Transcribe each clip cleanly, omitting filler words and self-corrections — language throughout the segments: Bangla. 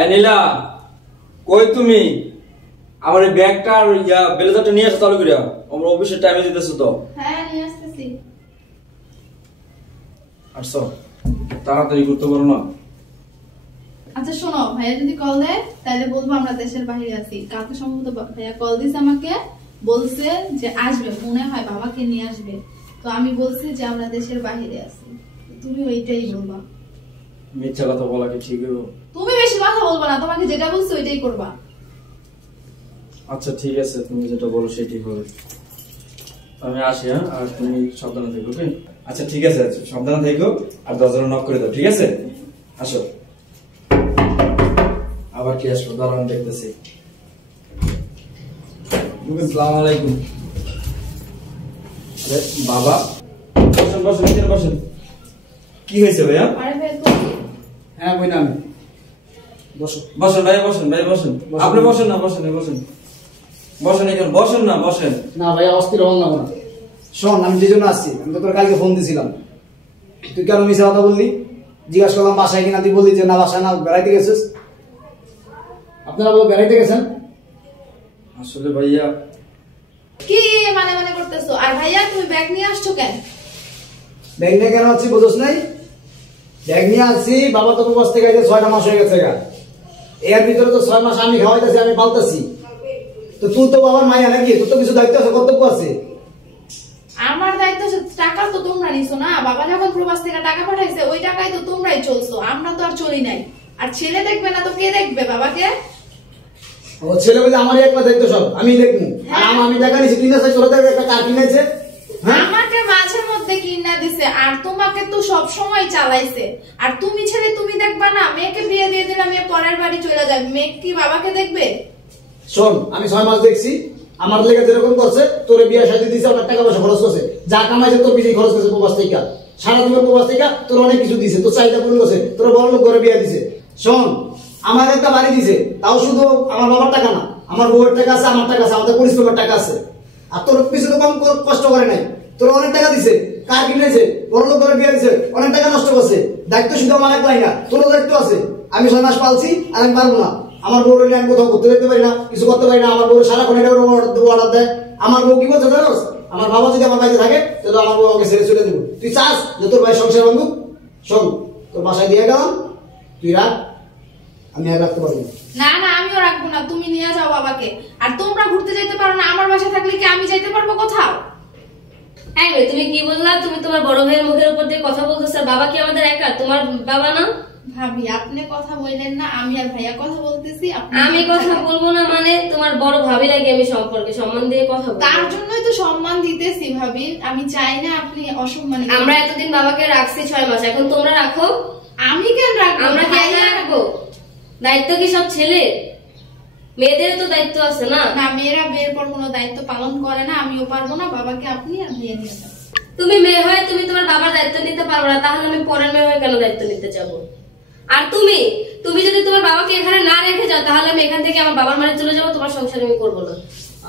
এই নীলা, কই তুমি? আমার এই ব্যাগটা আর ব্লেজারটা নিয়ে আসো চালু করে। আমরা অফিসের টাইমে দিতেছো তো। হ্যাঁ, নিয়ে আসতেছি। আচ্ছা, তাড়াতাড়ি করতে পারো না? আচ্ছা শোনো, ভাইয়া যদি কল দেয় তাহলে বলবো আমরা দেশের বাইরে আছি। কালকে সম্ভবত ভাইয়া কল দিছে আমাকে, বলছে যে আসবে, মনে হয় বাবাকে নিয়ে আসবে। তো আমি বলছি যে আমরা দেশের বাইরে আছি, তুমি ওইটাই বলবা। মিথ্যা কথা বলা কি ঠিক হবে? তুমি বেশি কথা বলবা না, তোমাকে যেটা বলছি ওইটাই করবা। আচ্ছা ঠিক আছে, তুমি যেটা বলো সেটাই হবে। আমি আসি, হ্যাঁ? আর তুমি সাবধানে থেকো, ওকে? আচ্ছা ঠিক আছে, সাবধানে থেকো আর দরজাটা নক করে দাও, ঠিক আছে? আসো। আবার কি আসলো, দাঁড়ান দেখতেছি। আসসালামু আলাইকুম। আরে বাবা, বসেন বসেন, ভিতরে বসেন। কি হয়েছে ভাইয়া? আরে ভাই তুমি? হ্যাঁ বই না আমি। বসো বসেন ভাই, বসেন ভাই, বসেন। আপনি বসেন না, বসেন বসেন বসেন, এখানে বসেন না, বসেন। না ভাই, অস্থির হন না। শোন, আমি যে জন্য আসছি, আমি তো তোর কালকে ফোন দিছিলাম, তুই কেন মিশে কথা বললি? জিজ্ঞাসা করলাম বাসায় কিনা, তুই বললি যে না বাসায় না, বেড়াইতে গেছিস। আপনারা বলো বেড়াইতে গেছেন? আসলে ভাইয়া কি মানে মানে করতেছো? আর ভাইয়া তুমি ব্যাগ নিয়ে আসছো কেন? ব্যাগ নিয়ে কেন আসছি বুঝোস নাই? ব্যাগ নিয়ে আসছি, বাবা তো প্রবাস থেকে আইতে 6টা মাস হয়ে গেছে গা। এর ভিতরে তো 6 মাস আমি খাওয়াইতেছি, আমি পালতেছি। তো তুই তো বাবার মাইয়া নাকি, তোর তো কিছু দায়িত্ব আছে, কর্তব্য আছে। আমার দায়িত্ব টাকা তো তোমরা নিছো না। বাবা যখন প্রবাস থেকে টাকা পাঠাইছে ওই টাকায় তো তোমরাই চলছো, আমরা তো আর চলি নাই। আর ছেলে দেখবে না তো কে দেখবে বাবাকে? ও ছেলে বলে আমারই একটা দায়িত্ব, সব আমি দেখবো। আর আমি টাকা নিছি, কিনে চাই তোর থেকে একটা কার কিনেছে। আমাকে মাঝের মধ্যে কিনা দিছে, আর তোমাকে তো সব সময় চালাইছে। আর তুমি ছেলে তুমি দেখবা না? মেয়েকে বিয়ে দিয়ে দিলে মেয়ে পরের বাড়ি চলে যায়, মেয়ে কি বাবাকে দেখবে? শোন, আমি 6 মাস দেখছি, আমার লেগে যেরকম করছে, তোর বিয়ে শাদী দিছে, অনেক টাকা পয়সা খরচ করছে, যা কামাইছে তোর পিছিয়ে খরচ করছে প্রবাস থেকে। সারা জীবন প্রবাস থেকে তোর অনেক কিছু দিছে, তোর চাহিদা পূরণ করছে, তোর বড় লোক ঘরে বিয়ে দিছে। শোন, আমার একটা বাড়ি দিছে, তাও শুধু আমার বাবার টাকা না, আমার বউয়ের টাকা আছে, আমার টাকা আছে, আমাদের পরিশ্রমের টাকা আছে। আর তোর পিছনে কম কষ্ট করে নাই, তোর অনেক টাকা দিছে, কার কিনেছে, বড় লোক ঘরে বিয়ে দিছে, অনেক টাকা নষ্ট করছে। দায়িত্ব শুধু আমার একলাই না, তোরও দায়িত্ব আছে। আমি 6 মাস পালছি, আর আমি পারবো না। আমার বউ রইলে আমি কোথাও করতে যেতে পারি না, কিছু করতে পারি না। আমার বউ সারাক্ষণ এটা অর্ডার দেয়। আমার বউ কি বলছে জানোস? আমার বাবা যদি আমার বাড়িতে থাকে তাহলে আমার বউ আমাকে ছেড়ে চলে দেবো। তুই চাস যে তোর ভাই সংসার বান্ধব? শোন, তোর বাসায় দিয়ে গেলাম, তুই রাখ, আমি আর রাখতে পারবো না। না আমিও রাখবো না, তুমি নিয়ে যাও বাবাকে। আর তোমরা ঘুরতে যেতে পারো না, আমার বাসা থাকলে কি আমি যাইতে পারবো কোথাও? হ্যাঁ ভাই, তুমি কি বললা? তুমি তোমার বড় ভাইয়ের মুখের উপর দিয়ে কথা বলতেছো। বাবা কি আমাদের একা? তোমার বাবা না? ভাবি আপনি কথা বললেন না, আমি আর ভাইয়া কথা বলতেছি। আমি কথা বলবো না মানে? তোমার বড় ভাবি লাগে, আমি সম্পর্কে সম্মান দিয়ে কথা বলবো। তার জন্যই তো সম্মান দিতেছি ভাবি, আমি চাই না আপনি অসম্মান। আমরা এতদিন বাবাকে রাখছি 6 মাস, এখন তোমরা রাখো। আমি কেন রাখবো? আমরা কেন রাখবো? দায়িত্ব কি সব ছেলে? মেয়েদের তো দায়িত্ব আছে না? না, মেয়েরা বিয়ের পর কোনো দায়িত্ব পালন করে না, আমিও পারবো না। বাবাকে আপনি আর ভাইয়া নিয়ে যান। তুমি মেয়ে হয়ে তুমি তোমার বাবার দায়িত্ব নিতে পারবে না, তাহলে আমি পরের মেয়ে হয়ে কেন দায়িত্ব নিতে যাবো? আর তুমি তুমি যদি তোমার বাবাকে এখানে না রেখে যাও, তাহলে আমি এখান থেকে আমার বাবার বাড়ি চলে যাবো, তোমার সংসার আমি করবো না।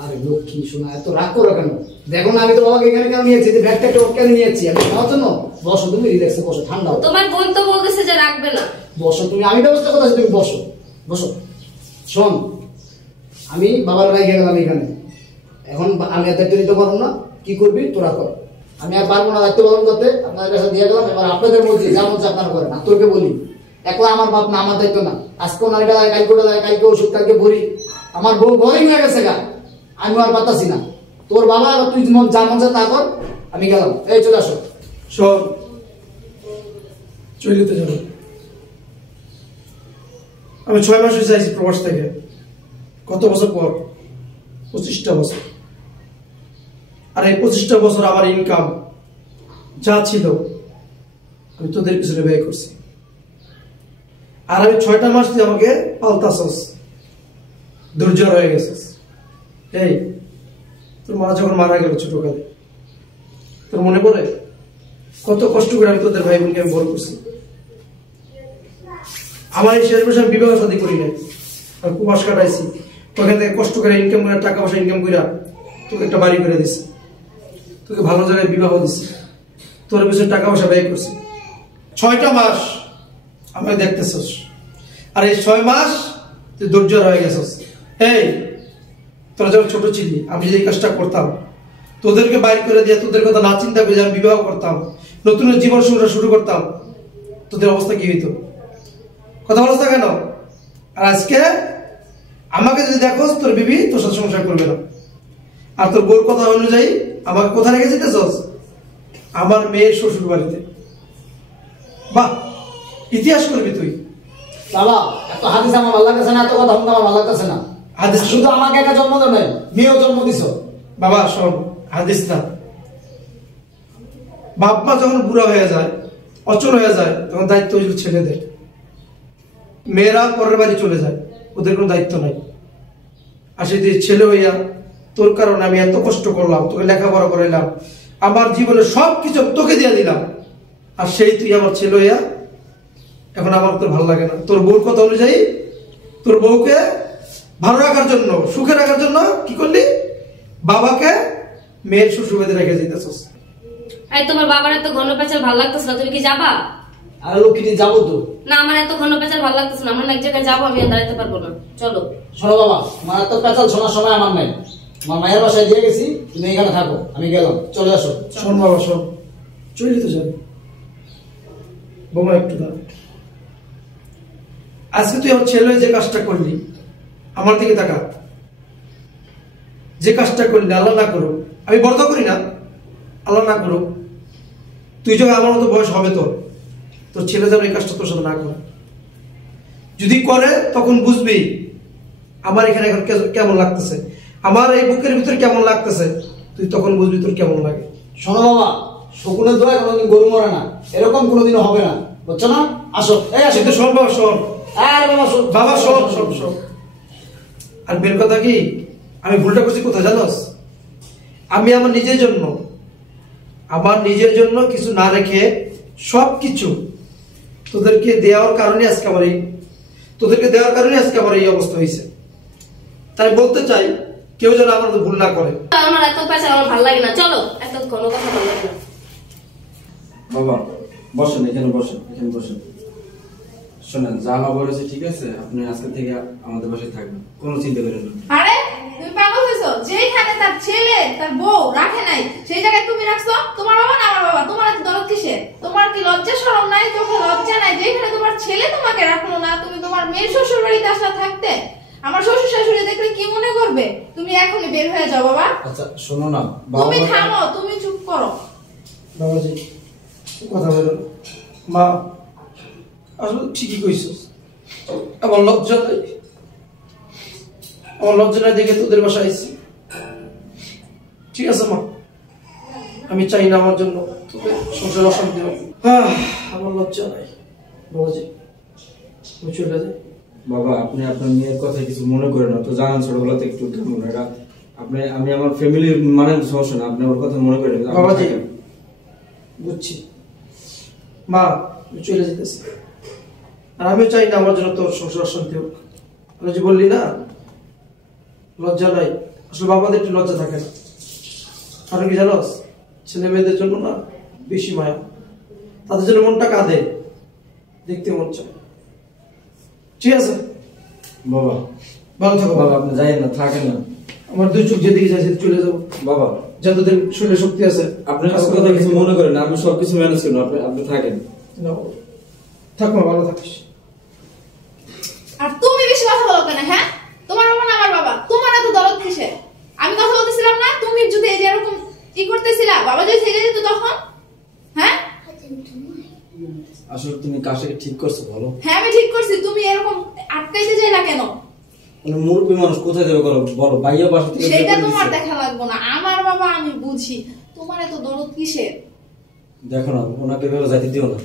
আরে লক্ষ্মী শোনা, এত রাগ করো কেন? দেখো না, আমি তো বাবাকে এখানে কেন নিয়েছি, ব্যাগটা কেন নিয়েছি? আমি খাওয়ার জন্য? বসো, তুমি রিল্যাক্সে বসো, ঠান্ডা। তোমার বোন তো বলতেছে যে রাখবে না। বসো তুমি, আমি ব্যবস্থা করতেছি, তুমি বসো বসো। শোন, আমি বাবার ভাই গেলাম এখানে, এখন আমি আর দায়িত্ব নিতে পারবো না। কি করবি তোরা কর, আমি আর পারবো না দায়িত্ব পালন করতে। আপনাদের কাছে দিয়ে গেলাম, এবার আপনাদের বলছি যা মন আপনারা করেন। আর তোকে বলি, একলা আমার বাপ না, আমার দায়িত্ব না। আজকে নারীটা লাগে, কালকে ওটা লাগে, কালকে ওষুধ, কালকে ভরি। আমার বউ বোরিং হয়ে গেছে গা, আমি আর পাতাছি না। তোর বাবা তুই যা মন চা তা কর, আমি গেলাম। এই চলে আসো। শোন, চলিতে যাবো। আমি 6 মাস হয়েছে আইছি প্রবাস থেকে। কত বছর পর? 25টা বছর। আর এই 25টা বছর আমার ইনকাম যা ছিল আমি তোদের পিছনে ব্যয় করছি। আর আমি 6টা মাস তুই আমাকে পাল্টাছস, ধৈর্য রয়ে গেছিস। এই তোর মা যখন মারা গেল ছোটকালে, তোর মনে পড়ে কত কষ্ট করে আমি তোদের ভাই বোনকে আমি বড় করছি? আমার এই শেষ বছর বিবাহ শাদী করি নাই, আর কুমাস কাটাইছি। ওখান থেকে কষ্ট করে ইনকাম করে, টাকা পয়সা ইনকাম করে তোকে একটা বাড়ি করে দিছি, তোকে ভালো জায়গায় বিবাহ দিছি, তোর পিছনে টাকা পয়সা ব্যয় করছি। 6টা মাস আমাকে দেখতেছস, আর এই 6 মাস তুই ধৈর্য হয়ে গেছিস। এই তোরা যখন ছোট ছিলি আমি যে কাজটা করতাম, তোদেরকে বাইর করে দিয়ে তোদের কথা না চিন্তা করে আমি বিবাহ করতাম, নতুন জীবন শুরু করতাম, তোদের অবস্থা কি হইতো? কথা বলছ না কেন? আর আজকে আমাকে যদি দেখোস তোর বিবি তোর সাথে সংসার করবে না, আর তোর বউর কথা অনুযায়ী আমাকে কোথায় রেখে যেতেছস? আমার মেয়ের শ্বশুর বাড়িতে। বাহ, ইতিহাস করবি তুই। বাবা এত হাদিস আমার ভালো লাগতেছে না, এত কথা শুনতে আমার ভালো লাগতেছে না। হাদিস শুধু আমাকে একটা জন্ম দেবে, মেয়েও জন্ম দিছো। বাবা শোন, হাদিস না, বাপ মা যখন বুড়া হয়ে যায়, অচল হয়ে যায়, তখন দায়িত্ব হইল ছেলেদের। মেয়েরা পরের বাড়ি চলে যায়, ওদের কোনো দায়িত্ব নাই। আর যদি ছেলে হইয়া তোর কারণে আমি এত কষ্ট করলাম, তোকে লেখাপড়া করাইলাম, আমার জীবনে সবকিছু তোকে দিয়ে দিলাম, আর সেই তুই আমার ছেলে হইয়া এখন আমার তোর ভালো লাগে না। তোর বউর কথা অনুযায়ী তোর বউকে ভালো রাখার জন্য, সুখে রাখার জন্য কি করলি? বাবাকে মেয়ের শ্বশুর বাড়িতে রেখে দিতেছস। এই তোমার বাবার এত ঘন পেঁচাল ভালো লাগতেছে না, তুমি কি যাবা? আরে লক্ষ্মী যাবো তো। না আমার এত ঘন পেঁচাল ভালো লাগতেছে না, আমরা এক জায়গায় যাবো, আমি আর দাঁড়াতে পারবো না, চলো। শোনো বাবা, আমার এত পেঁচাল শোনার সময় আমার নাই। আমার মায়ের বাসায় দিয়ে গেছি, তুমি এখানে থাকো, আমি গেলাম, চলে আসো। শোন বাবা শোন, চলি তো যাবে বোমা, একটু দাঁড়া। আজকে তুই আমার ছেলে যে কাজটা করলি, আমার দিকে তাকা, যে কাজটা করলি, আল্লাহ না করো, আমি বর্ধ করি না, আল্লাহ না করো, তুই যখন আমার মতো বয়স হবে তোর ছেলে যেন এই কাজটা তোর সাথে না করে। যদি করে তখন বুঝবি আমার এখানে এখন কেমন লাগতেছে, আমার এই বুকের ভিতরে কেমন লাগতেছে, তুই তখন বুঝবি তোর কেমন লাগে। শোনো বাবা, শকুনের দোয়া কোনোদিন গরু মরে না, এরকম কোনোদিনও হবে না, বুঝছো না? আসো, এই আসো। কিন্তু শোন বাবা শোন, আরে বাবা শোন, বাবা শোন শোন শোন। আর বের কথা কি, আমি ভুলটা করছি কোথায় জানোস? আমি আমার নিজের জন্য কিছু না রেখে সবকিছু তোদেরকে দেওয়ার কারণে আজকে আমার এই অবস্থা হয়েছে। তাই বলতে চাই কেউ যেন আমার ভুল না করে। আমার এত পেঁচাল আমার ভালো লাগে না, চলো, এত ঘন কথা ভালো লাগে না। বাবা বসেন, এখানে বসেন, এখানে বসেন। শোনেন, যা হবার হয়েছে ঠিক আছে, আপনি আজকে থেকে আমাদের বাসায় থাকবেন, কোনো চিন্তা করেন না। আরে তুমি পাগল হয়েছো? যেখানে তার ছেলে তার বউ রাখে নাই, সেই জায়গায় তুমি রাখছো? তোমার বাবা না আমার বাবা, তোমার এত দরদ কিসে? তোমার কি লজ্জা শরম নাই, চোখে লজ্জা নাই? যেখানে তোমার ছেলে তোমাকে রাখলো না, তুমি তোমার মেয়ের শ্বশুর বাড়িতে আসা থাকতে, আমার শ্বশুর শাশুড়ি দেখলে কি মনে করবে? তুমি এখনই বের হয়ে যাও বাবা। আচ্ছা শোনো না, তুমি থামো, তুমি চুপ করো। বাবাজি কথা বলো, মা আসলে ঠিকই কইছিস, আমার লজ্জা নাই দেখে তোদের বাসায় আইছি। ঠিক আছে মা, আমি চাই না আমার জন্য তোদের সংসার অশান্তি হোক। আমার লজ্জা নাই বাবাজি, আমি চলে যাই। বাবা আপনি আপনার মেয়ের কথা কিছু মনে করেন না তো, জানান ছোটবেলাতে একটু কেমন এটা, আমি আমার ফ্যামিলির মানে সমস্যা না, আপনি ওর কথা মনে করেন। বাবাজি বুঝছি মা, আমি চলে যেতেছি, আর আমি চাই না আমার জন্য তোর সংসার অশান্তি হোক। আমি যে বললি না লজ্জা নাই, আসলে বাবাদের একটু লজ্জা থাকে না, কারণ কি জানোস, ছেলে মেয়েদের জন্য না বেশি মায়া, তাদের জন্য মনটা কাঁদে, দেখতে মন চায়। ঠিক আছে বাবা, ভালো থাকো বাবা বাবা, আপনি যাইয়েন না, থাকেন না। আমার দুই চোখ যেদিকে যাচ্ছে চলে যাবো বাবা যতদিন শরীরে শক্তি আছে। আপনি আমার কথা কিছু মনে করেন না, আমি সবকিছু ম্যানেজ করেন, আপনি থাকেন। থাক মা, ভালো থাকিস। আর তুমি বেশি কথা বলো কেন? হ্যাঁ, তোমার বাবা না আমার বাবা, তোমার এত দরদ কিসে? আমি কথা বলতেছিলাম না, তুমি যদি এই যে এরকম কি করতেছিলা, বাবা যদি থেকে যেত তখন? হ্যাঁ আসলে তুমি কাজটাকে ঠিক করছো বলো? হ্যাঁ আমি ঠিক করছি, তুমি এরকম আটকাইতে চাইলা কেন? মানে মুরব্বী মানুষ কোথায় যাবে বলো, বাইয়া বাসা থেকে সেটা তোমার দেখা লাগবো না, আমার বাবা আমি বুঝি, তোমার এত দরদ কিসের? দেখো না, ওনাকে ভেবে যাইতে দিও না।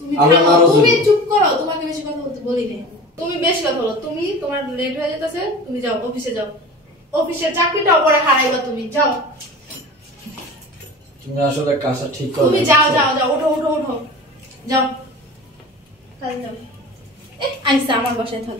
তুমি আল্লাহ থামো, নারাজ তুমি হইবে। চুপ করো, তোমাকে বেশি কথা বলতে বলি না। তুমি বেশি কথা বলো, তুমি তোমার লেট হয়ে যেতেছে, তুমি যাও অফিসে যাও, অফিসের চাকরিটাও পরে হারাইবা, তুমি যাও, তুমি আসলে কাজটা ঠিক করো। তুমি যাও যাও যাও, ওঠো ওঠো ওঠো, যাও কাজে যাও। আইসা আমার বাসায় থাক।